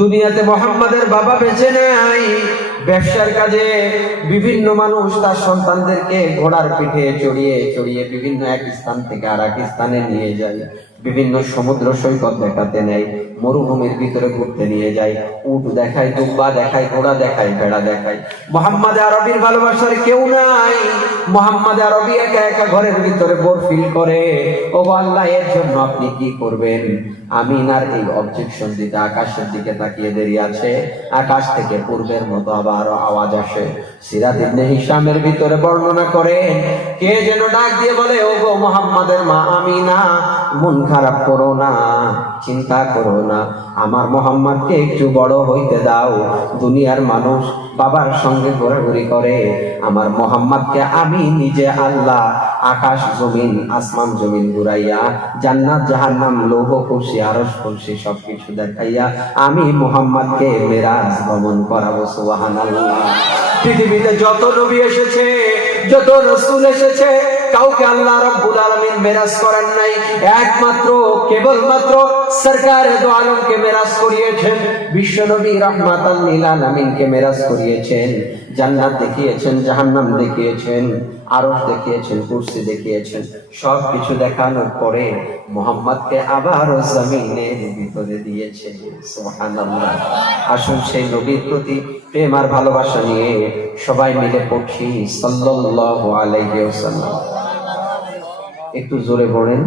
দুনিয়াতে মোহাম্মদের বাবা বেঁচে নেয় ব্যবসার কাজে বিভিন্ন মানুষ তার সন্তানদেরকে ঘোড়ার পিঠে চড়িয়ে চড়িয়ে বিভিন্ন এক স্থান থেকে আর এক স্থানে নিয়ে যায়। বিভিন্ন সমুদ্র সৈকত দেখাতে নেয়, মরুভূমির ভিতরে ঘুরতে নিয়ে যায়। উট দেখায় দুব্বা দেখায়, ঘোড়া দেখায়, ভেড়া দেখায়। মোহাম্মদ আরবির ভালোবাসার কেউ নাই। মোহাম্মদ আরবি একা একা ঘরের ভিতরে বোর ফিল করে। ও আল্লাহ, এর জন্য আপনি কি করবেন? আমিনার এই অবজেকশন দিতে আকাশের দিকে তাকিয়ে দেরি আছে। আকাশ থেকে পূর্বের মতো আবার আওয়াজ আসে। সিরাত ইবনে হিসামের ভিতরে বর্ণনা করে, কে যেন ডাক দিয়ে বলে ও গো মোহাম্মদের মা আমিনা, মন খারাপ করো না, চিন্তা করো না। আমার মোহাম্মদকে একটু বড় হইতে দাও, দুনিয়ার মানুষ বাবার সঙ্গে ঘোরাঘুরি করে। আমার মোহাম্মদকে আমি নিজে আল্লাহ, আকাশ জমিন, আসমান জমিন ঘুরাইয়া, জান্নাত, জাহান্নাম, লৌহ খুশি আরস খুশি সবকিছু দেখাইয়া আমি মোহাম্মদকে মেরাজ ভ্রমণ করাবো, সুবহানাল্লাহ। পৃথিবীতে যত নবী এসেছে, যত রসুল এসেছে কাউকে আল্লাহ রাব্বুল আলামিন মেরাজ করেন নাই। একমাত্র, কেবলমাত্র সরকার দো আলমকে মেরাজ করিয়েছেন বিশ্ব নবী রহমাতাল লিল আলামিনকে মেরাজ করিয়েছেন, জান্নাত দেখিয়েছেন, জাহান্নাম দেখিয়েছেন, আরশ দেখিয়েছেন, কুরসি দেখিয়েছেন সব কিছু দেখানোর পরে মোহাম্মদকে আবার জমিনের ভিতরে দিয়েছে। আসুন সেই নবীর প্রতি প্রেম আর ভালোবাসা নিয়ে সবাই মিলে পড়ছি সাল্লাল্লাহু আলাইহি ওয়াসাল্লাম। একটু জোরে পড়েন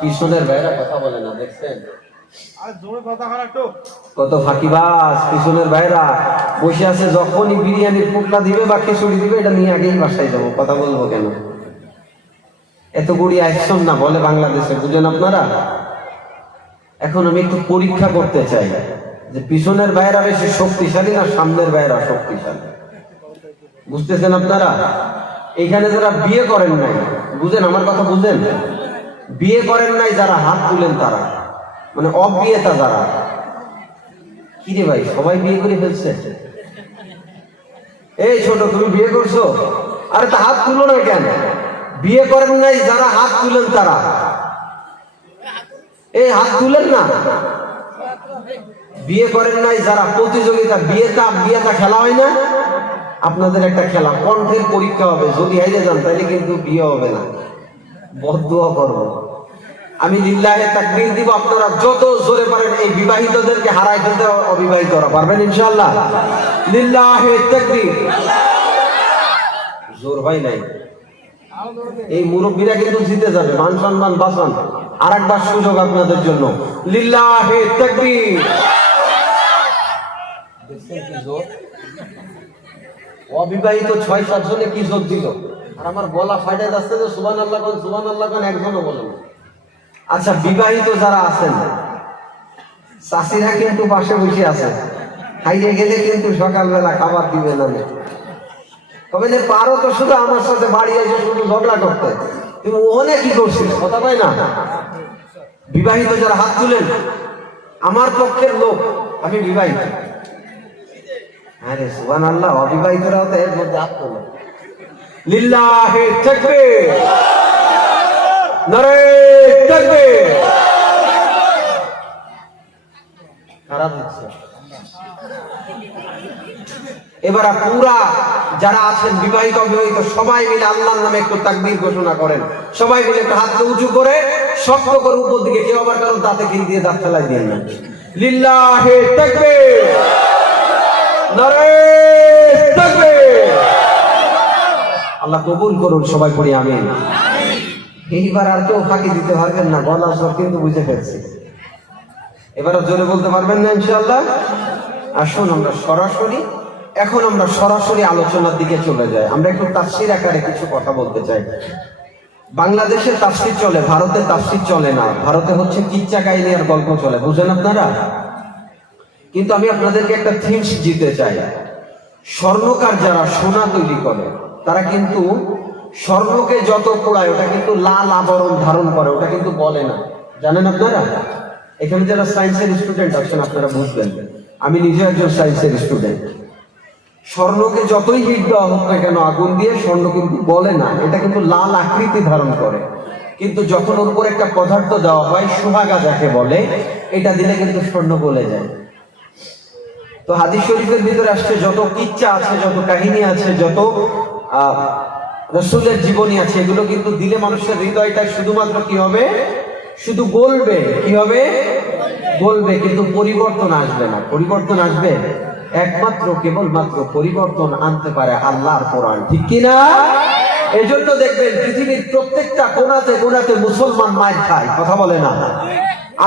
পিছনের ভাইরা কথা বলে না দেখছেন? কত ফাঁকিবাজ পিছনের ভাইরা। বসে আছে যখনই বিরিয়ানির পুটলা দিবে বা খিচুড়ি দিবে এটা নিয়ে আগেই বাসায় যাব। কথা বলব কেন? এত গুড়ি অ্যাকশন না বলে বাংলাদেশে বুঝেন আপনারা? এখন আমি একটু পরীক্ষা করতে চাই যে পিছনের ভাইরা বেশি শক্তিশালী না সামনের ভাইরা শক্তিশালী? বুঝতেছেন আপনারা? এখানে যারা বিয়ে করেন নাই, বুঝেন আমার কথা বুঝেন? বিয়ে করেন নাই যারা হাত তুলেন তারা। মানে অবিয়েতা যারা। কিরে ভাই, সবাই বিয়ে করে ফেলছে? এই ছোট, তুমি বিয়ে করছ? আরে তা হাত তুলো না কেন? বিয়ে করেন নাই যারা হাত তুলেন তারা। এই হাত তুলেন না? বিয়ে করেন নাই যারা প্রতিযোগিতা, বিয়েটা বিয়েটা খেলা হয় না? আপনাদের একটা খেলা, কণ্ঠের পরীক্ষা হবে, যদি হাইরে যান তাহলে কিন্তু বিয়ে হবে না। বদুয়া করব। আমি লিল্লাহে তাকবীর দিব, আপনারা যত জোরে পারেন এই বিবাহিতদেরকে হারাই ফেলতে অবিবাহিতরা পারবেন ইনশাআল্লাহ? লিল্লাহে তাকবীর। জোর ভাই নাই। এই মুরব্বীরা কিন্তু জিতে যাবে। মান সম্মান, বাঁচান। আর একবার সুযোগ আপনাদের জন্য। লিল্লাহে তাকবীর। দেখছেন কি জোর? অবিবাহিত ছয়, সাত জনে কি জোর দিল? আর আমার গলা ফাটে যাচ্ছে যে সুবান আল্লাহ খান সুবান আল্লাহ খান একজনও বলেন আচ্ছা বিবাহিত যারা আছেন, চাষিরা কিন্তু পাশে বসে আছে। খাইয়ে গেলে কিন্তু সকালবেলা খাবার দিবে না। তবে যে পারো তো শুধু আমার সাথে বাড়ি এসে শুধু ঝগড়া করতে। তুমি ওখানে কি করছিস? কথা পাই না। বিবাহিত যারা হাত তুলেন, আমার পক্ষের লোক, আমি বিবাহিত। আরে সুবান আল্লাহ অবিবাহিতরাও তো এর মধ্যে লিল্লাহে তাকবীর। নারে তাকবীর। খারাপ হচ্ছে এবার পুরা যারা আছেন বিবাহিত অবিবাহিত সবাই মিলে আল্লাহর নামে একটু তাকবীর ঘোষণা করেন। সবাই মিলে একটু হাত উঁচু করে শক্ত করে উপর দিকে কেউ আবার কারণ দাঁতে কিল দিয়ে দাঁত ফেলাই দিয়ে না লিল্লাহে তাকবীর। আল্লাহ কবুল করুন সবাই পড়ি আমি এইবার আর কেউ ফাঁকি দিতে পারবেন না গলা স্বর কিন্তু বুঝে ফেলছি। এবার জোরে বলতে পারবেন না ইনশাল্লাহ আসুন আমরা সরাসরি এখন আমরা সরাসরি আলোচনার দিকে চলে যাই। আমরা একটু তাফসির আকারে কিছু কথা বলতে চাই। বাংলাদেশে তাফসির চলে ভারতে তাফসির চলে না। ভারতে হচ্ছে কিচ্চা কাহিনী আর গল্প চলে। বুঝেন আপনারা? কিন্তু আমি আপনাদেরকে একটা থিমস দিতে চাই। স্বর্ণকার যারা সোনা তৈরি করে, তারা কিন্তু স্বর্ণকে যত পোড়ায় ওটা কিন্তু লাল আবরণ ধারণ করে, ওটা কিন্তু বলে না। জানেন আপনারা? এখানে যারা সায়েন্সের স্টুডেন্ট আছেন, আপনারা বুঝবেন। আমি নিজে একজন সায়েন্সের স্টুডেন্ট স্বর্ণকে যতই হিট দেওয়া হোক না কেন, আগুন দিয়ে স্বর্ণ কিন্তু বলে না। এটা কিন্তু লাল আকৃতি ধারণ করে। কিন্তু যখন ওর উপর একটা পদার্থ দেওয়া হয়, সুহাগা যাকে বলে, এটা দিলে কিন্তু স্বর্ণ গলে যায়। তো হাদিস শরীফের ভিতরে আসছে যত কিচ্ছা আছে, যত কাহিনী আছে, যত রসুলের জীবনী আছে, এগুলো কিন্তু দিলে মানুষের হৃদয়টা শুধুমাত্র কি হবে? শুধু গলবে। কি হবে? গলবে, কিন্তু পরিবর্তন আসবে না। পরিবর্তন আসবে একমাত্র, কেবলমাত্র পরিবর্তন আনতে পারে আল্লাহর কোরআন। ঠিক কিনা এই জন্য দেখবেন পৃথিবীর প্রত্যেকটা কোনাতে কোনাতে মুসলমান মায়ের খায় কথা বলে না?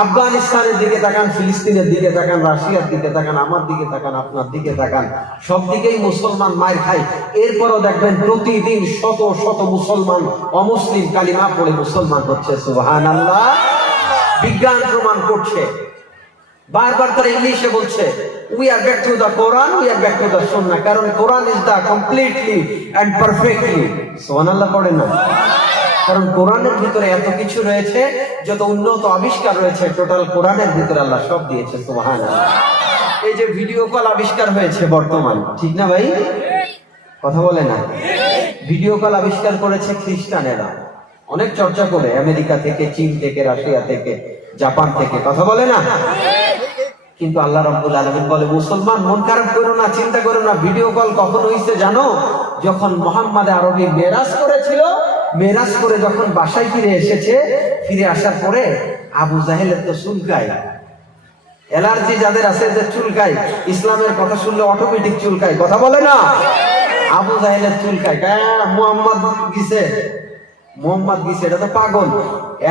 আফগানিস্তানের দিকে তাকান, ফিলিস্তিনের দিকে তাকান, রাশিয়ার দিকে তাকান, আমার দিকে তাকান, আপনার দিকে তাকান, সব দিকেই মুসলমান মায়ের খায়। এরপরও দেখবেন প্রতিদিন শত শত মুসলমান অমুসলিম কালিমা পড়ে মুসলমান হচ্ছে সুবহান আল্লাহ বিজ্ঞান প্রমাণ করছে। বারবার তারা ইংলিশে বলছে we are back to the Quran we are back to the sunnah কারণ Quran is the completely and perfectly সুবহানাল্লাহ পড়ে না। কারণ কোরআনের ভিতরে এত কিছু রয়েছে, যত উন্নত আবিষ্কার রয়েছে টোটাল কোরআনের ভিতরে আল্লাহ সব দিয়েছে সুবহানাল্লাহ। এই যে ভিডিও কল আবিষ্কার হয়েছে বর্তমান, ঠিক না ভাই? কথা বলে না? ভিডিও কল আবিষ্কার করেছে খ্রিস্টানেরা। অনেক চর্চা করে, আমেরিকা থেকে, চীন থেকে, রাশিয়া থেকে, জাপান থেকে, কথা বলে না? কিন্তু আল্লাহ রাব্বুল আলামিন বলে, মুসলমান, মন খারাপ করো না, চিন্তা করো না ভিডিও কল কখন হইছে জানো, যখন মোহাম্মদ আরবি মেরাজ করেছিল মেরাজ করে যখন বাসায় ফিরে এসেছে, ফিরে আসার পরে আবু জাহেলের তো চুলকায় অ্যালার্জি যাদের আছে এদের চুলকায় ইসলামের কথা শুনলে অটোমেটিক চুলকায় কথা বলে না? আবু জাহেলের চুলকায় হ্যাঁ মুহাম্মদ গিছে। মোহাম্মদ গিছে, এটা তো পাগল।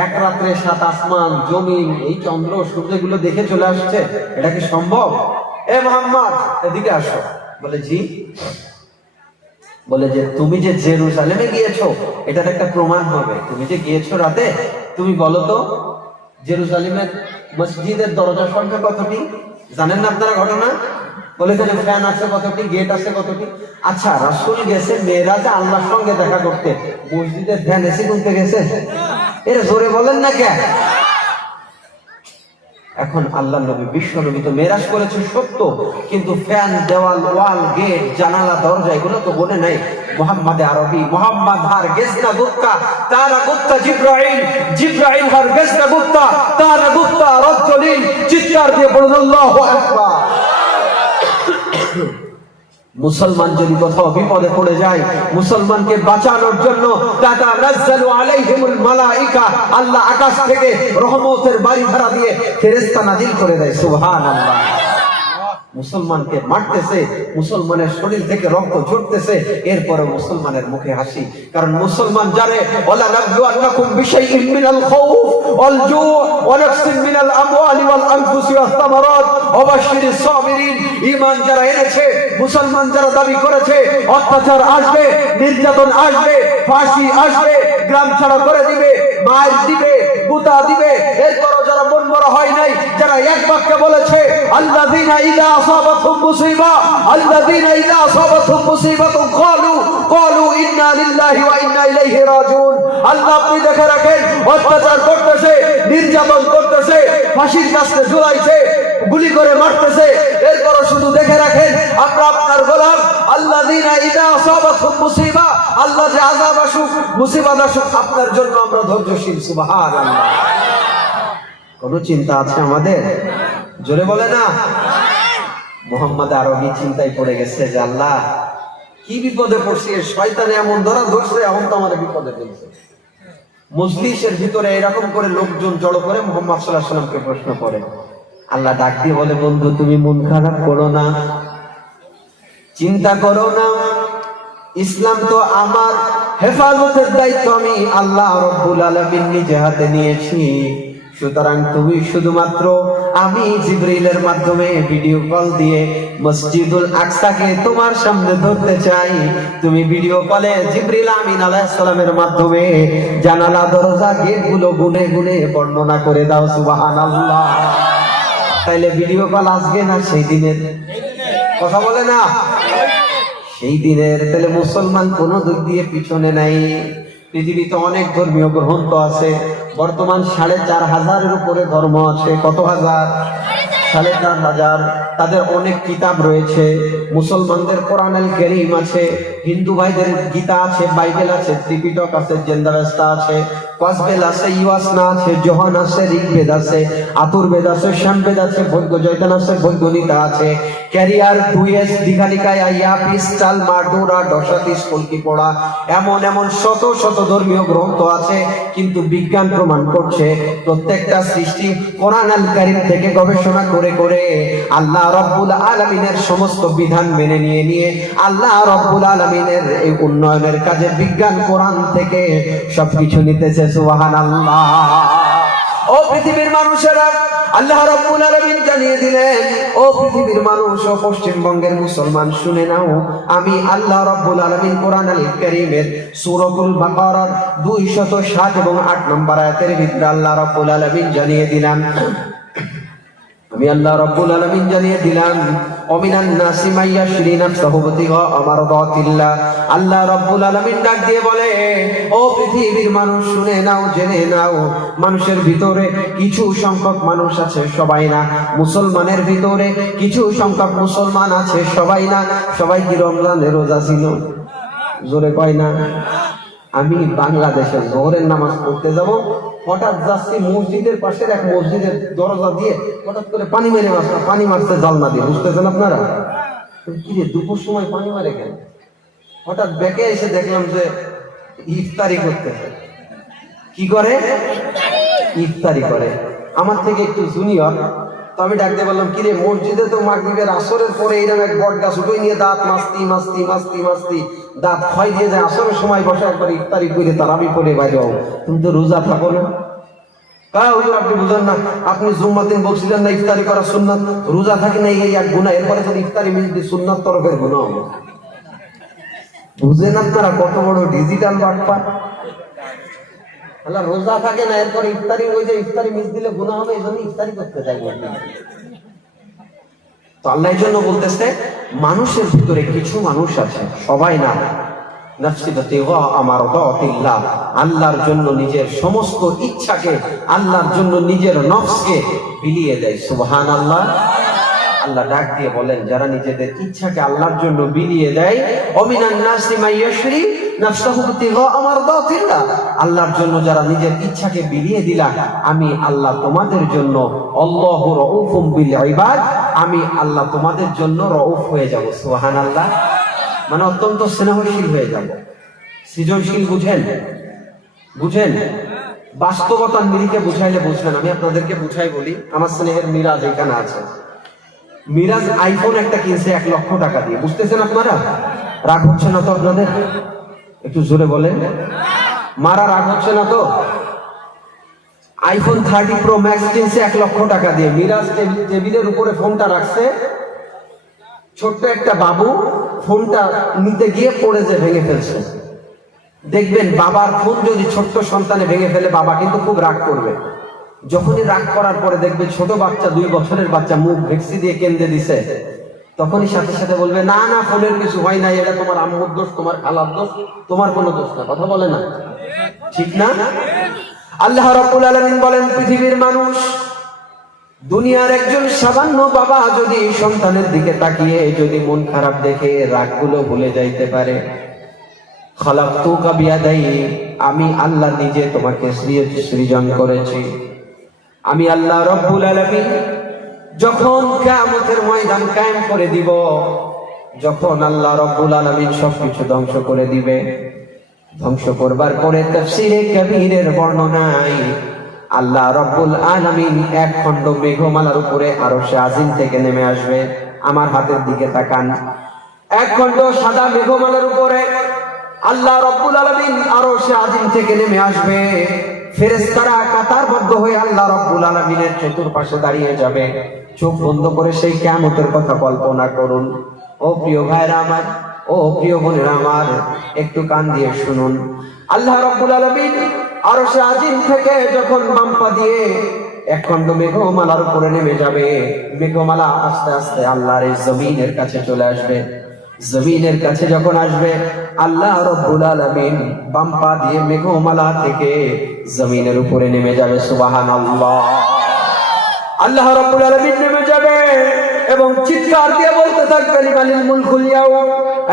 এক রাত্রে সাত আসমান, জমিন, এই চন্দ্র, সূর্যগুলো দেখে চলে আসছে। এটা কি সম্ভব? এ মোহাম্মদ, এদিকে আসো। বলে, জি? বলে যে, তুমি যে জেরুজালেমে গিয়েছো, এটার একটা প্রমাণ হবে। তুমি যে গিয়েছো রাতে, তুমি বলো তো জেরুজালেমের মসজিদের দরজা সংখ্যা কতটি? জানেন না আপনারা ঘটনা? বলে এখানে ফ্যান আছে কতটি, গেট আছে কতটি? আচ্ছা রাসূল গেছে মেয়েরাজে আল্লাহর সঙ্গে দেখা করতে। মসজিদের ফ্যান এসে কিনতে গেছে। এর জোরে বলেন না কে এখন আল্লাহ নবী, বিশ্ব নবী তো মেরাজ করেছে সত্য, কিন্তু ফ্যান দেওয়াল ওয়াল গেট জানালা, দরজা, এগুলো তো বলে নাই। মোহাম্মদ আরবি, মোহাম্মদ হার গেসনা গুপ্তা, তারা গুপ্তা জিব্রাহিম জিব্রাহিম হার গেসনা গুপ্তা, তারা গুপ্তা রজ্জলিন চিৎকার দিয়ে বলুন আল্লাহু আকবার। মুসলমান যদি কোথাও বিপদে পড়ে যায়, মুসলমানকে বাঁচানোর জন্য আল্লাহ আকাশ থেকে রহমতের বাড়ি ভাড়া দিয়ে ফেরেশতা নাজিল করে দেয়, সুবহানাল্লাহ। মুসলমানকে মারতেছে, মুসলমানের শরীর থেকে রক্ত ঝরতেছে, এরপরে মুসলমানের মুখে হাসি। কারণ মুসলমান জানে ওয়ালা নাবলু আন্নাকুম বিশাইইন মিনাল খাউফ ওয়াল জু' ওয়া নাকসিন মিনাল আমওয়ালি ওয়াল আনফুসি ওয়াস সামারাত ওয়া বাশশিরিস সাবিরিন। ঈমান যারা এনেছে, মুসলমান যারা দাবি করেছে, অত্যাচার আসবে, নির্যাতন আসবে, ফাঁসি আসবে, গ্রাম ছাড়া করে দিবে, মার দিবে, গুতা দিবে এরপরও মন হয় নাই। যারা এক বলেছে মুসিবা ইন্না লিল্লাহি ওয়া ইন্না ইলাইহি রাজিউন। আল্লাহ আপনি দেখে রাখেন, অত্যাচার করতেছে, নির্যাতন করতেছে, ফাঁসির কাছে ঝুলাইছে, গুলি করে মারতেছে। এরপরও শুধু দেখে রাখেন, আমরা আপনার গোলাম ইযা আসাবাতহুম মুসিবা আল্লাহ যে আযাব আসুক মুসিবত আসুক, আপনার জন্য আমরা ধৈর্যশীল, সুবহানাল্লাহ। কোনো চিন্তা আছে আমাদের? জোরে বলে না। মোহাম্মদ আরবি চিন্তায় পড়ে গেছে যে আল্লাহ, কি বিপদে পড়ছি? শয়তানে এমন ধরা ধরছে এমন তো আমার বিপদে ফেলছে। মজলিসের ভিতরে এরকম করে লোকজন জড়ো করে মোহাম্মদ সাল্লাহ সাল্লামকে প্রশ্ন করে। আল্লাহ ডাক দিয়ে বলে, বন্ধু, তুমি মন খারাপ করো না। চিন্তা করো না। ইসলাম তো আমার হেফাজতের দায়িত্ব, আমি আল্লাহ রব্বুল আলামিন নিজে হাতে নিয়েছি। সুতরাং তুমি শুধুমাত্র আমি জিব্রাইলের মাধ্যমে ভিডিও কল দিয়ে মসজিদুল আকসাকে তোমার সামনে ধরতে চাই। তুমি ভিডিও কলে জিব্রিল আমিন আলাইহিস সালামের মাধ্যমে জানালা, দরজা, গেটগুলো গুনে গুনে বর্ণনা করে দাও, সুবহানাল্লাহ। তাইলে ভিডিও কল আসবে না সেই দিনের? কথা বলে না? সেই দিনের। তাহলে মুসলমান কোন দিক দিয়ে পিছনে নাই। পৃথিবীতে অনেক ধর্মীয় গ্রন্থ আছে। বর্তমান সাড়ে চার হাজারের উপরে ধর্ম আছে। কত হাজার? সাড়ে চার হাজার, তাদের অনেক কিতাব রয়েছে, মুসলমানদের কোরআনুল করিম আছে, হিন্দু ভাইদের গীতা আছে, বাইবেল আছে, ত্রিপিটক আছে আছে কসবেল আছে, ইউয়াসনা আছে, জোহান আছে, ঋগ্বেদ আছে আছে, শ্যামবেদ আছে জয়তান আছে বৈজ্ঞনিতা আছে। ক্যারিয়ার ডুয়েস দীঘালিকায় আইয়া পিস্টাল মারডোরা ডসাতি স্কুলকি পড়া, এমন এমন শত শত ধর্মীয় গ্রন্থ আছে, কিন্তু বিজ্ঞান প্রমাণ করছে, প্রত্যেকটা সৃষ্টি কোরআন আল থেকে গবেষণা করে করে করে আল্লাহ রব্বুল আলমিনের সমস্ত বিধান মেনে নিয়ে নিয়ে আল্লাহ রব্বুল আলমিনের এই উন্নয়নের কাজে বিজ্ঞান, কোরআন থেকে সবকিছু নিতেছে সুবাহান আল্লাহ ও পৃথিবীর মানুষেরা, আল্লাহ রাব্বুল আলামিন জানিয়ে দিলেন, ও পৃথিবীর মানুষ, ও পশ্চিমবঙ্গের মুসলমান, শুনে নাও, আমি আল্লাহ রাব্বুল আলামিন কোরআন আল কারীমের সূরাতুল বাকারার 207 এবং 8 নম্বর আয়াতের ভিতরে আল্লাহ রাব্বুল আলামিন জানিয়ে দিলাম আমি আল্লাহ রাব্বুল আলামিন জানিয়ে দিলাম, অমিনান নাসি মাইয়া শ্রী নাফসাহু বতিগা আমার দাতিল্লাহ আল্লাহ রব্বুল আলামিন ডাক দিয়ে বলে, ও পৃথিবীর মানুষ, শুনে নাও, জেনে নাও, মানুষের ভিতরে কিছু সংখ্যক মানুষ আছে, সবাই না। মুসলমানের ভিতরে কিছু সংখ্যক মুসলমান আছে, সবাই না। সবাই কি রমজানের রোজা ছিল? জোরে কয় না। আমি বাংলাদেশের জোহরের নামাজ পড়তে যাব হঠাৎ যাচ্ছি মসজিদের পাশের এক মসজিদের দরজা দিয়ে হঠাৎ করে পানি মেরে মারছে, পানি মারছে জালনা দিয়ে, বুঝতেছেন আপনারা? কি রে, দুপুর সময় পানি মারে কেন? হঠাৎ বেঁকে এসে দেখলাম যে ইফতারি করতেছে। কি করে? ইফতারি করে। আমার থেকে একটু জুনিয়র, তো আমি ডাকতে বললাম কিরে মসজিদে তো মাগরিবের আসরের পরে এইরকম এক বট গাছ উঠে নিয়ে দাঁত মাস্তি মাস্তি মাস্তি মাস্তি দাঁত ক্ষয় দিয়ে যায়, আসরের সময় বসে একবার ইফতারি করে তারাবি করে বাইরে তুমি তো রোজা থাকো না? আপনি বুঝেন না, আপনি জুম্মা দিন বলছিলেন না ইফতারি করা সুন্নাত, রোজা থাকে না এই এক গুণা এরপরে যদি ইফতারি মিলতে সুন্নাত তরফের গুণা হবে। বুঝেন আপনারা কত বড় ডিজিটাল বাটপা আল্লাহ রোজা থাকে না, এরপর ইফতারি ওই যে ইফতারি মিস দিলে গুণা হবে এই জন্য ইফতারি করতে চাই তো আল্লাহ জন্য বলতেছে, মানুষের ভিতরে কিছু মানুষ আছে, সবাই না আমার আল্লাহর জন্য নিজের সমস্ত ইচ্ছাকে, আল্লাহর জন্য নিজের নফসকে বিলিয়ে দেয়। সুবহানাল্লাহ। আল্লাহ আল্লাহ ডাক দিয়ে বলেন, যারা নিজেদের ইচ্ছাকে আল্লাহর জন্য বিলিয়ে দেয়, অমিনান নাসি মাইয়াশরি আমার আল্লাহর জন্য যারা নিজের ইচ্ছাকে বিলিয়ে দিলা আমি আল্লাহ তোমাদের জন্য আল্লাহু রাউফুম বিল আমি আল্লাহ তোমাদের জন্য রউফ হয়ে যাব সোহান সুবহানাল্লাহ। মানে অত্যন্ত স্নেহশীল হয়ে যাব। সৃজনশীল বুঝেন? বুঝেন? বাস্তবতার মিলিকে বুঝাইলে বুঝবেন। আমি আপনাদেরকে বুঝাই বলি, আমার স্নেহের মিরাজ এখানে আছে। মিরাজ আইফোন একটা কিনছে এক লক্ষ টাকা দিয়ে। বুঝতেছেন আপনারা? রাগ হচ্ছে না তো আপনাদের? একটু জোরে বলেন। মারা রাগ হচ্ছে না তো? আইফোন থার্টি প্রো ম্যাক্স কিনছে এক লক্ষ টাকা দিয়ে। মিরাজ টেবিল- টেবিলের উপরে ফোনটা রাখছে। ছোট্ট একটা বাবু ফোনটা নিতে গিয়ে পড়েছে ভেঙে ফেলছে। দেখবেন বাবার ফোন যদি ছোট্ট সন্তানে ভেঙে ফেলে, বাবা কিন্তু খুব রাগ করবে। যখনই রাগ করার পরে দেখবে ছোট বাচ্চা, দুই বছরের বাচ্চা মুখ ভেক্সি দিয়ে কেন্দ্রে দিছে। তখনই সাথে সাথে বলবে, না না ফোনের কিছু হয় না এটা তোমার আম্মুর দোষ, তোমার খালার দোষ, তোমার কোনো দোষ না। কথা বলে না। ঠিক না? আল্লাহ রাব্বুল আলামিন বলেন, পৃথিবীর মানুষ, দুনিয়ার একজন সামান্য বাবা যদি সন্তানের দিকে তাকিয়ে যদি মন খারাপ দেখে, রাগগুলো ভুলে যাইতে পারে। খালাকতুকা বিয়াদাই, আমি আল্লাহ নিজে তোমাকে সৃজন করেছি। আমি আল্লাহ রব্বুল আলামিন যখন কিয়ামতের ময়দান কায়েম করে দিব, যখন আল্লাহ রব্বুল আলামিন সবকিছু ধ্বংস করে দিবে, ধ্বংস করবার পরে তাফসীরে কবিরের বর্ণনায় আল্লাহ রব্বুল আলামিন এক খণ্ড মেঘমালার উপরে আরও সে আজিম থেকে নেমে আসবে, আমার হাতের দিকে তাকান। এক খণ্ড সাদা মেঘমালার উপরে আল্লাহ রব্বুল আলামিন আরও সে আজিম থেকে নেমে আসবে। ফেরেশতারা কাতারবদ্ধ হয়ে আল্লাহ রব্বুল আলামিনের চতুর্পাশে দাঁড়িয়ে যাবে। চোখ বন্ধ করে সেই কিয়ামতের কথা কল্পনা করুন। ও প্রিয় ভাইরা আমার, ও প্রিয় বোনেরা আমার, একটু কান দিয়ে শুনুন। আল্লাহ রব্বুল আলামিন আরও সে আজিম থেকে যখন বাম্পা দিয়ে এক খণ্ড মেঘমালার উপরে নেমে যাবে, মেঘমালা আস্তে আস্তে আল্লাহর এই জমিনের কাছে চলে আসবে। জমিনের কাছে যখন আসবে, আল্লাহ রব্বুল আলামিন বাম পা দিয়ে মেঘমালা থেকে জমিনের উপরে নেমে যাবে সুবাহান আল্লাহ আল্লাহ রাব্বুল আলামিন নেমে যাবে এবং চিৎকার দিয়ে বলতে থাকবে লিমালিল মুলকুল ইয়াউম।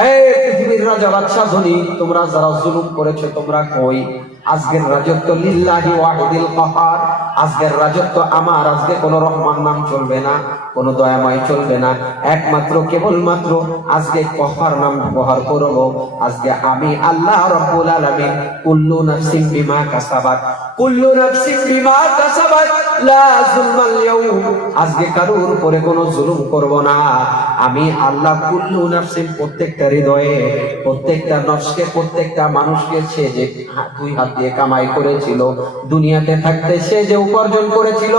এই পৃথিবীর রাজা বাদশা ধনী, তোমরা যারা জুলুম করেছ, তোমরা কই? আজকের রাজত্ব লিল্লাহি ওয়াহিদিল কাহার। আজকের রাজত্ব আমার, আজকে কোনো রহমান নাম চলবে না, কোনো দয়াময় চলবে না। একমাত্র, কেবলমাত্র আজকে কহার নাম ব্যবহার করব। আজকে আমি আল্লাহ রাব্বুল আলামিন, কুল্লু নাফসিন বিমা কাসাবাত। কুল্লু নাফসিন বিমা কাসাবাত, লা যুলমাল ইয়াউম। আজকে কারোর উপরে কোনো জুলুম করব না। আমি আল্লাহ কুল্লু নাফসিন প্রত্যেকটা হৃদয়ে, প্রত্যেকটা নফসকে, প্রত্যেকটা মানুষকে সে যে দুই হাত দিয়ে কামাই করেছিল। দুনিয়াতে থাকতে সে যে উপার্জন করেছিল,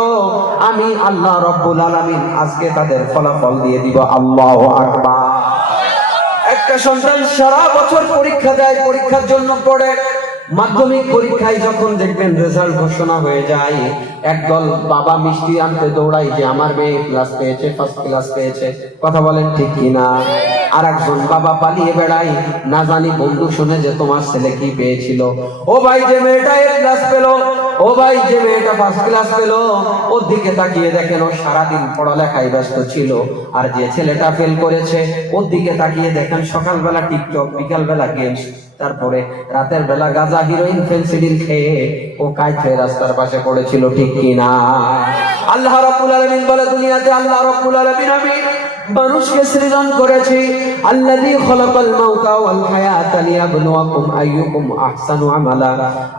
আমি আল্লাহ রব্বুল আলমিন আজকে তাদের ফলাফল দিয়ে দিব। আল্লাহ আকবার। একটা সন্তান সারা বছর পরীক্ষা দেয়, পরীক্ষার জন্য পড়ে। মাধ্যমিক পরীক্ষায় যখন দেখবেন রেজাল্ট ঘোষণা হয়ে যায়, একদল বাবা মিষ্টি আনতে দৌড়াই যে, আমার মেয়ে ক্লাস পেয়েছে ফার্স্ট ক্লাস পেয়েছে। কথা বলেন ঠিক কিনা? আর একজন বাবা পালিয়ে বেড়াই না জানি বন্ধু শুনে যে তোমার ছেলে কি পেয়েছিল। ও ভাই যে মেয়েটা এ ক্লাস পেল, ও ভাই যে মেয়েটা ফার্স্ট ক্লাস পেল। ওর দিকে তাকিয়ে দেখেন ও সারাদিন পড়ালেখায় ব্যস্ত ছিল, আর যে ছেলেটা ফেল করেছে, ওর দিকে তাকিয়ে দেখেন সকালবেলা টিকটক, বিকালবেলা গেমস তারপরে রাতের বেলা গাঁজা হিরোইন ফেন্সিডিল খেয়ে ও কাজ হয়ে রাস্তার পাশে পড়েছিল, ঠিক কিনা? আল্লাহ রাব্বুল আলামিন বলে, দুনিয়াতে আল্লাহ রাব্বুল আলামিন আমি মানুষকে সৃজন করেছি। আল্লাযী খলাকাল মাউতা ওয়াল হায়াতা লিয়াবলুয়াকুম আইয়ুকুম আহসানু আমালা।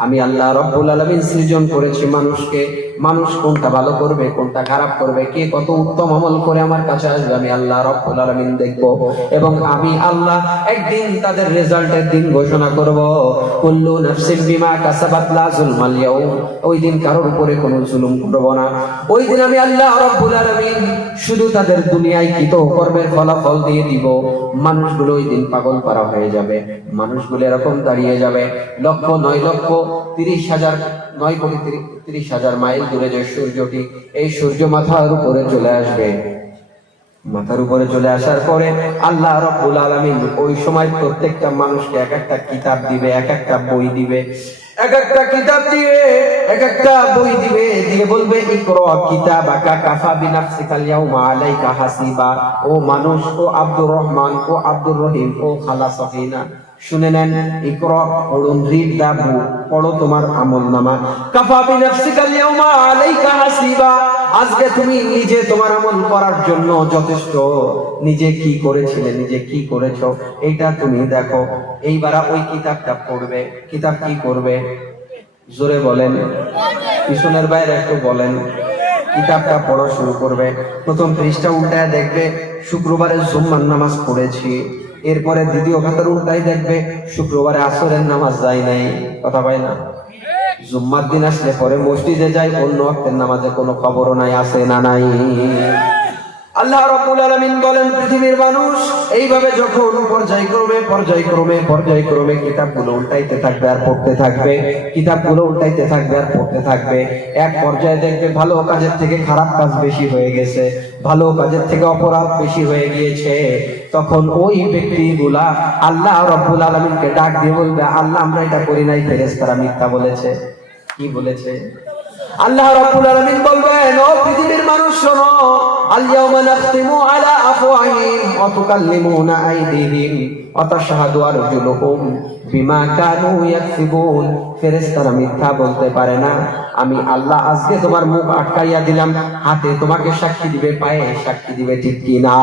আমি আল্লাহ রাব্বুল আলামিন সৃজন করেছি মানুষকে। মানুষ কোনটা ভালো করবে, কোনটা খারাপ করবে, কে কত উত্তম আমল করে আমার কাছে আসবে, আমি আল্লাহ রাব্বুল আলামিন দেখব। এবং আমি আল্লাহ একদিন তাদের রেজাল্টের দিন ঘোষণা করব। কুল্লু নাফসিন বিমা কাসাবাত লা যুলমাল ইয়াউম। ওই দিন কারোর উপরে কোনো জুলুম করব না। ওই দিন আমি আল্লাহ রাব্বুল আলামিন শুধু তাদের দুনিয়ায় কৃত কর্মের ফলাফল দিয়ে দিব। মানুষগুলো ওই দিন পাগল পারা হয়ে যাবে। মানুষগুলো এরকম দাঁড়িয়ে যাবে। লক্ষ নয় লক্ষ তিরিশ হাজার নয় কোটি তিরি- তিরিশ হাজার মাইল দূরে যে সূর্যটি, এই সূর্য মাথার উপরে চলে আসবে। মাথার উপরে চলে আসার পরে আল্লাহ রব্বুল আলামিন ওই সময় প্রত্যেকটা মানুষকে এক একটা কিতাব দিবে, এক একটা বই দিবে, এক একটা কিতাব দিবে এক একটা বই দিবে, দিয়ে বলবে, ইকরা কিতাবাকা কাফা ও মানুষ, ও আব্দুর রহমান, ও আব্দুর রহিম, ও খালা সফিনা শুনে নেন পড়ুন রিড দা পড়ো তোমার আমল নামা কাফা বিনাফসিকাল ইয়াউমা আলাইকা হাসিবা। আজকে তুমি নিজে তোমার আমল করার জন্য যথেষ্ট। নিজে কি করেছিলে, নিজে কি করেছ, এটা তুমি দেখো। এইবার ওই কিতাবটা পড়বে। কিতাব কি করবে জোরে বলেন। পিছনের বাইরে একটু বলেন। কিতাবটা পড়া শুরু করবে। প্রথম পৃষ্ঠা উল্টায় দেখবে, শুক্রবারে জুম্মার নামাজ পড়েছি। এরপরে দ্বিতীয় খাতার উল্টাই দেখবে, শুক্রবারে আসরের নামাজ যায় নাই। কথা পাই না? জুম্মার দিন আসলে পরে মসজিদে যায়, অন্য অক্তের নামাজে কোনো খবরও নাই, আসে না নাই। আল্লাহ রাব্বুল আলামিন বলেন, পৃথিবীর মানুষ এইভাবে যখন পর্যায়ক্রমে পর্যায়ক্রমে পর্যায়ক্রমে কিতাবগুলো উল্টাইতে থাকবে আর পড়তে থাকবে, কিতাবগুলো উল্টাইতে থাকবে আর পড়তে থাকবে, এক পর্যায়ে দেখবে ভালো কাজের থেকে খারাপ কাজ বেশি হয়ে গেছে, ভালো কাজের থেকে অপরাধ বেশি হয়ে গিয়েছে। তখন ওই ব্যক্তিগুলা আল্লাহ রব্বুল আলমিনকে ডাক দিয়ে বলবে, আল্লাহ, আমরা এটা করি নাই ফেরেস্তারা মিথ্যা বলেছে। কি বলেছে? আল্লাহ রাব্বুল আলামিন বলবেন, ও পৃথিবীর মানুষ, শোনো আরজুলুহুম বিমা কানু ইয়াকসিবুন। ফেরেশতারা মিথ্যা বলতে পারে না। আমি আল্লাহ আজকে তোমার মুখ আটকাইয়া দিলাম। হাতে তোমাকে সাক্ষী দিবে, পায়ে সাক্ষী দিবে, ঠিক কি না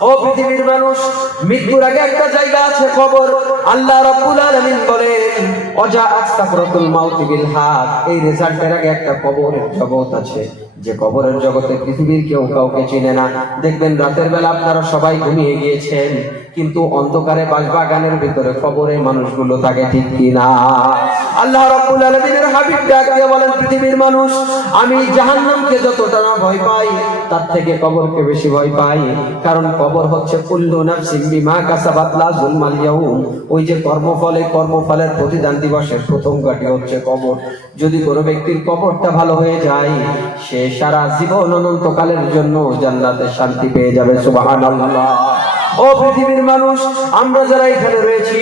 ও পৃথিবীর মানুষ, মৃত্যুর আগে একটা জায়গা আছে খবর আল্লাহ রাব্বুল আলামিন বলেন, অজা আকসাকরাতুল মাউত বিল হাত। এই রেজাল্টের আগে একটা কবরের জগৎ আছে। যে কবরের জগতে পৃথিবীর কেউ কাউকে চিনে না। দেখবেন রাতের বেলা আপনারা সবাই ঘুমিয়ে গিয়েছেন। কিন্তু অন্ধকারে বাসবাগানের ভিতরে কবরে মানুষগুলো থাকে, ঠিক কি না আল্লাহ রাব্বুল আলামিনের হাবিব ডাক দিয়ে বলেন, পৃথিবীর মানুষ, আমি জাহান্নামকে যতটা না ভয় পাই, তার থেকে কবরকে বেশি ভয় পাই। কারণ কবর হচ্ছে কুল্লু বিমা কাসাবাত ইয়াউম। ওই যে কর্মফলে, কর্মফলের প্রতিদান দিবসের প্রথম হচ্ছে কবর। যদি কোনো ব্যক্তির কবরটা ভালো হয়ে যায়, সে সারা জীবন অনন্তকালের জন্য জান্নাতের শান্তি পেয়ে যাবে, সুবহানাল্লাহ। ও পৃথিবীর মানুষ, আমরা যারা এখানে রয়েছি,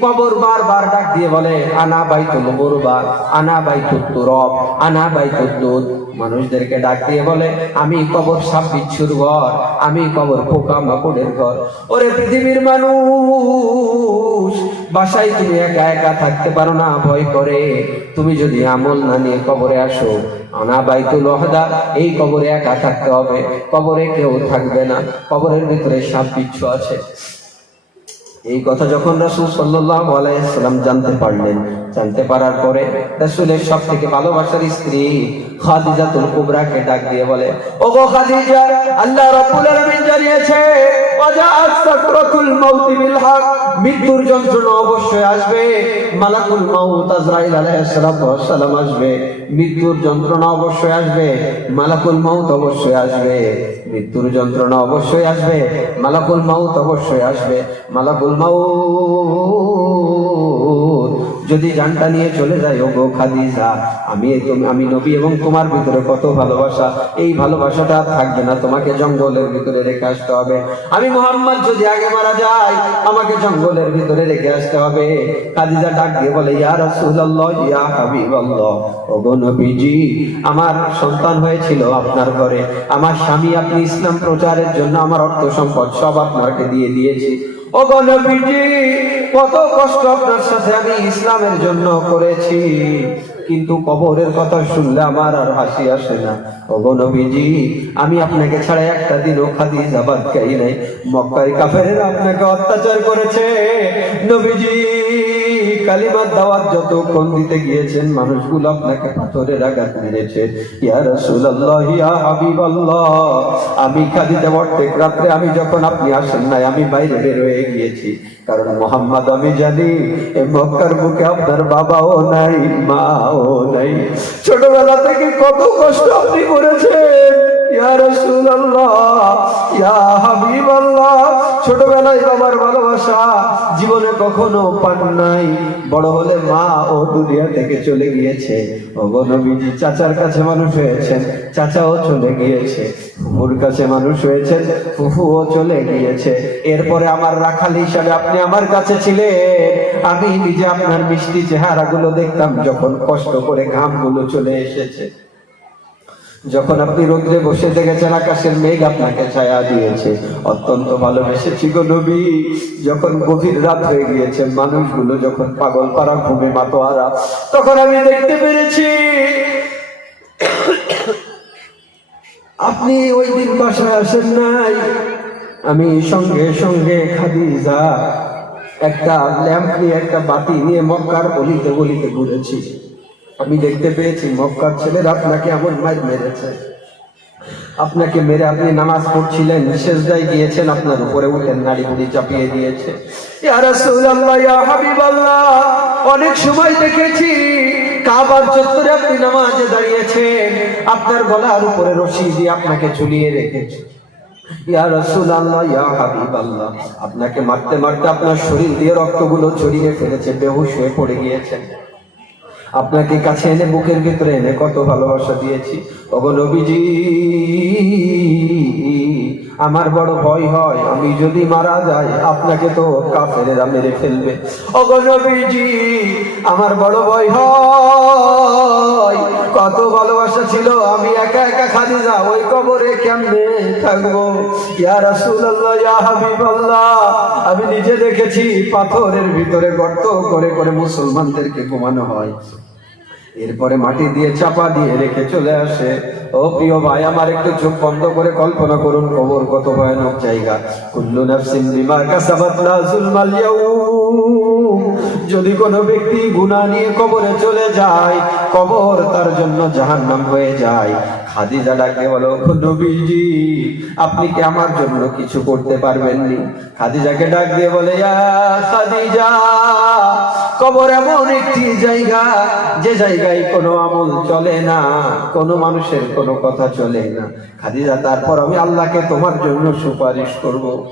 কবর বারবার ডাক দিয়ে বলে, আনা বাইতুল মুরবা আনা বাইতুত তুরব, আনা বাইতুত দুধ। মানুষদেরকে ডাক দিয়ে বলে, আমি কবর সাপ বিচ্ছুর ঘর আমি কবর পোকা মাকড়ের ঘর। ওরে পৃথিবীর মানুষ, বাসায় তুমি একা একা থাকতে পারো না, ভয় করে। তুমি যদি আমল না নিয়ে কবরে আসো, আনা বাইতুল ওয়াহদা, এই কবরে একা থাকতে হবে। কবরে কেউ থাকবে না, কবরের ভিতরে সাপ বিচ্ছু আছে। এই কথা যখন রাসূল সাল্লাল্লাহু আলাইহি সাল্লাম জানতে পারলেন, জানতে পারার পরে রাসূলের সব থেকে ভালোবাসার স্ত্রী খাদিজাতুল কুবরাকে ডাক দিয়ে বলে, ওগো খাদিজা, আল্লাহ রাব্বুল আলামিন জানিয়েছে ওয়াজাআত সাকরাতুল মাউত বিল হক মৃত্যুর যন্ত্রণা অবশ্যই আসবে, মালাকুল মাউত আজরাইল আলাইহিস সালাম আসবে। মৃত্যুর যন্ত্রণা অবশ্যই আসবে, মালাকুল মাউত অবশ্যই আসবে, মৃত্যুর যন্ত্রণা অবশ্যই আসবে, মালাকুল মাউত অবশ্যই আসবে, মালাকুল মাউত যদি জানটা নিয়ে চলে যায়, ওগো খাদিজা, আমি আমি নবী এবং তোমার ভিতরে কত ভালোবাসা। এই ভালোবাসাটা থাকবে না, তোমাকে জঙ্গলের ভিতরে রেখে আসতে হবে। আমি মোহাম্মদ যদি আগে মারা যাই, আমাকে জঙ্গলের ভিতরে রেখে আসতে হবে। খাদিজা ডাক দিয়ে বলে, ইয়া রাসূলুল্লাহ, ইয়া হাবিবাল্লাহ, ওগো নবীজি, আমার সন্তান হয়েছিল আপনার ঘরে। আমার স্বামী আপনি ইসলাম প্রচারের জন্য আমার অর্থ সম্পদ সব আপনাকে দিয়ে দিয়েছি। কত কষ্ট আপনার সাথে আমি ইসলামের জন্য করেছি। কিন্তু কবরের কথা শুনলে আমার আর হাসি আসে না। নবীজি, আমি আপনাকে ছাড়া একটা দিনও খাদিজা বাদ খাই নাই। মক্কার কাফের আপনাকে অত্যাচার করেছে। নবীজি কালিমার দাওয়াত যতক্ষণ দিতে গিয়েছেন মানুষগুলো আপনাকে পাথরের আঘাত মেরেছে। ইয়া রাসূলুল্লাহ, ইয়া হাবিবাল্লাহ, আমি খাদিজা প্রত্যেক রাত্রে আমি যখন আপনি আসেন নাই, আমি বাইরে বের হয়ে গিয়েছি। কারণ মোহাম্মদ আমি জানি এই মক্কার বুকে আপনার বাবাও নাই, মাও নাই। ছোটবেলা থেকে কত কষ্ট আপনি করেছেন। ইয়া রাসূলুল্লাহ, ইয়া হাবিবাল্লাহ। ছোটবেলায় বাবার ভালোবাসা জীবনে কখনো পান নাই। বড় হলে মা ও দুনিয়া থেকে চলে গিয়েছে। চাচার কাছে মানুষ হয়েছেন, চাচাও চলে গিয়েছে। ফুফুর কাছে মানুষ হয়েছেন, ফুফুও চলে গিয়েছে। এরপরে আমার রাখাল হিসাবে আপনি আমার কাছে ছিলেন। আমি নিজে আপনার মিষ্টি চেহারাগুলো দেখতাম, যখন কষ্ট করে ঘামগুলো চলে এসেছে। যখন আপনি রোদ্রে বসে দেখেছেন আকাশের মেঘ আপনাকে ছায়া দিয়েছে। অত্যন্ত ভালোবেসেছি গো নবী। যখন গভীর রাত হয়ে গিয়েছে, মানুষগুলো যখন পাগল পাড়া ঘুমে মাতোয়ারা, তখন আমি দেখতে পেরেছি, আপনি ওই দিন বাসায় আসেন নাই। আমি সঙ্গে সঙ্গে খাদিজা একটা ল্যাম্প নিয়ে, একটা বাতি নিয়ে মক্কার গলিতে গলিতে ঘুরেছি। আমি দেখতে পেয়েছি, মক্কার ছেলেরা আপনাকে এমন মাইর মেরেছে। আপনাকে মেরে আপনি নামাজ পড়ছিলেন শেষদায় গিয়েছেন, আপনার উপরে উঠেন নাড়ি বুড়ি চাপিয়ে দিয়েছে। অনেক সময় দেখেছি, কাবার চত্বরে আপনি নামাজে দাঁড়িয়েছেন, আপনার গলার উপরে রশি দিয়ে আপনাকে ঝুলিয়ে রেখেছে। আপনাকে মারতে মারতে আপনার শরীর দিয়ে রক্তগুলো ছড়িয়ে ফেলেছে, বেহুশ হয়ে পড়ে গিয়েছেন। আপনাকে কাছে এনে বুকের ভিতরে এনে কত ভালোবাসা দিয়েছি। ওগো আমার বড় ভয় হয়, আমি যদি মারা যাই, আপনাকে তো কাফেরেরা মেরে ফেলবে। ওগো আমার বড় ভয় হয়, কত ভালোবাসা ছিল, আমি একা যা ওই কবরে কেমনে থাকব? ইয়া রাসূলুল্লাহ, ইয়া হাবিবাল্লাহ। আমি নিজে দেখেছি পাথরের ভিতরে গর্ত করে করে মুসলমানদেরকে ঘুমানো হয়। এরপরে মাটি দিয়ে চাপা দিয়ে রেখে চলে আসে। ও প্রিয় ভাই, আমার একটু চোখ বন্ধ করে কল্পনা করুন, কবর কত ভয়ানক জায়গা। কুল্লু নাফসিন বিমা কাসাবাত লা যুলমাল ইয়াউম। যদি কোনো ব্যক্তি গুনাহ নিয়ে কবরে চলে যায়, কবর তার জন্য জাহান্নাম হয়ে যায়। খাদিজা ডাকে বলো "ও নবীজি, আপনি কি আমার জন্য কিছু করতে পারবেন নি? খাদিজাকে ডাক দিয়ে বলে, "ইয়া খাদিজা, কবর এমন একটি জায়গা, যে জায়গায় কোনো আমল চলে না, কোনো মানুষের কোনো কথা চলে না। খাদিজা, তারপর আমি আল্লাহকে তোমার জন্য সুপারিশ করব।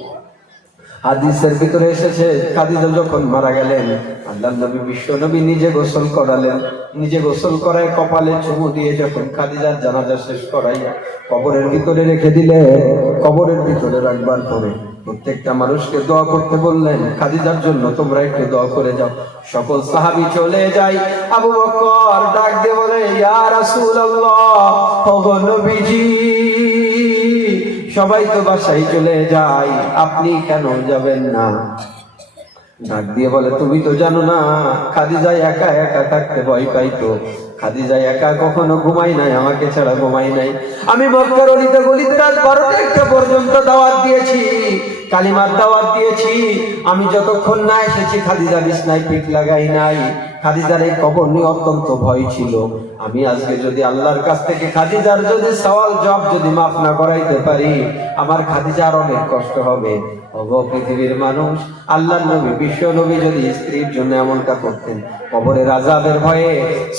হাদিসের ভিতরে এসেছে, খাদিজা যখন মারা গেলেন আল্লাহ নবী বিশ্ব নবী নিজে গোসল করালেন। নিজে গোসল করায় কপালে চুমু দিয়ে যখন খাদিজার জানাজা শেষ করাইয়া কবরের ভিতরে রেখে দিলে, কবরের ভিতরে রাখবার পরে প্রত্যেকটা মানুষকে দোয়া করতে বললেন, খাদিজার জন্য তোমরা একটু দোয়া করে যাও। সকল সাহাবি চলে যাই। আবু বকর ডাক দিয়ে বলে, ইয়া রাসূলুল্লাহ, ওগো নবীজি সবাই তো বাসায় চলে যায়, আপনি কেন যাবেন না? ডাক দিয়ে বলে, তুমি তো জানো না, খাদিজা একা একা থাকতে ভয় পাইতো। খাদিজা একা কখনো ঘুমাই নাই, আমাকে ছাড়া ঘুমাই নাই। আমি মক্কার অলিতে গলিতে রাত বারোটা একটা পর্যন্ত দাওয়াত দিয়েছি, কালিমার দাওয়াত দিয়েছি। আমি যতক্ষণ না এসেছি, খাদিজা বিছনায় পিঠ লাগাই নাই। খাদিজার এই কবর নিয়ে অত্যন্ত ভয় ছিল। আমি আজকে যদি আল্লাহর কাছ থেকে খাদিজার যদি সওয়াল জব যদি মাফ না করাইতে পারি, আমার খাদিজার অনেক কষ্ট হবে। পৃথিবীর মানুষ আল্লাহ নবী, বিশ্ব নবী যদি স্ত্রীর জন্য এমনটা করতেন, কবরের আজাবের ভয়ে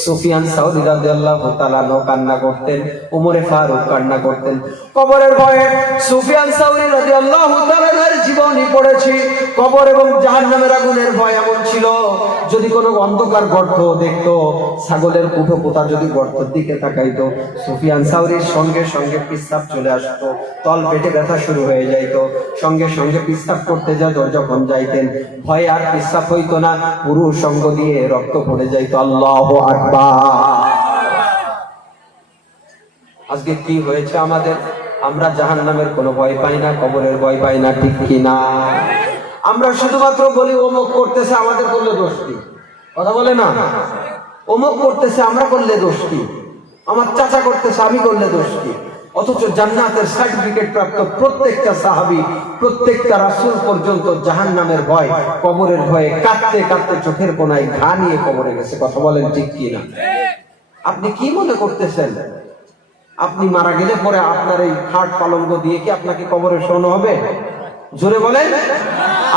সুফিয়ান সাউদি রাদিয়াল্লাহু তাআলা কান্না করতেন, উমরে ফারুক কান্না করতেন। কবরের ভয়ে সুফিয়ান সাউদি রাদিয়াল্লাহু তাআলার জীবনই পড়েছি, কবর এবং জাহান্নামের আগুনের ভয় এমন ছিল, যদি কোনো অন্ধকার গর্ত দেখতো, ছাগলের কুঠো পোতা যদি গর্তের দিকে তাকাইতো, সুফিয়ান সাউরির সঙ্গে সঙ্গে পিসাব চলে আসতো, তল পেটে ব্যথা শুরু হয়ে যাইতো, সঙ্গে সঙ্গে পিসাব করতে যেত যখন যাইতেন, ভয়ে আর পিসাব হইতো না। পুরুষ সঙ্গ দিয়ে রক্ত পড়ে যাইতো। আল্লাহ আকবার। আজকে কি হয়েছে আমাদের? আমরা জাহান নামের কোনো ভয় পাই না, কবরের ভয় পাই না, ঠিক কি না? আমরা শুধুমাত্র বলি, অমুক করতেছে, আমাদের করলে দোষ কি? কথা বলে না? অমুক করতেছে, আমরা করলে দোষ কি? আমার চাচা করতেছে, আমি করলে দোষ কি? অথচ জান্নাতের সার্টিফিকেট প্রাপ্ত প্রত্যেকটা সাহাবি, প্রত্যেকটা রাসুল পর্যন্ত জাহান নামের ভয়, কবরের ভয়ে কাঁদতে কাঁদতে চোখের কোনায় ঘা নিয়ে কবরে গেছে। কথা বলেন ঠিক কি না আপনি কি মনে করতেছেন? আপনি মারা গেলে পরে আপনার এই খাট পালঙ্গ দিয়ে কি আপনাকে কবরে শোনো হবে? জোরে বলেন।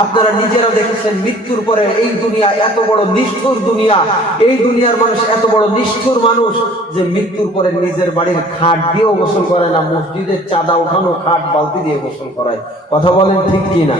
আপনারা নিজেরা দেখেছেন মৃত্যুর পরে এই দুনিয়া এত বড় নিষ্ঠুর দুনিয়া। এই দুনিয়ার মানুষ এত বড় নিষ্ঠুর মানুষ যে মৃত্যুর পরে নিজের বাড়ির খাট দিয়েও গোসল করে না, মসজিদের চাঁদা উঠানো খাট, বালতি দিয়ে গোসল করায়। কথা বলেন ঠিক কি না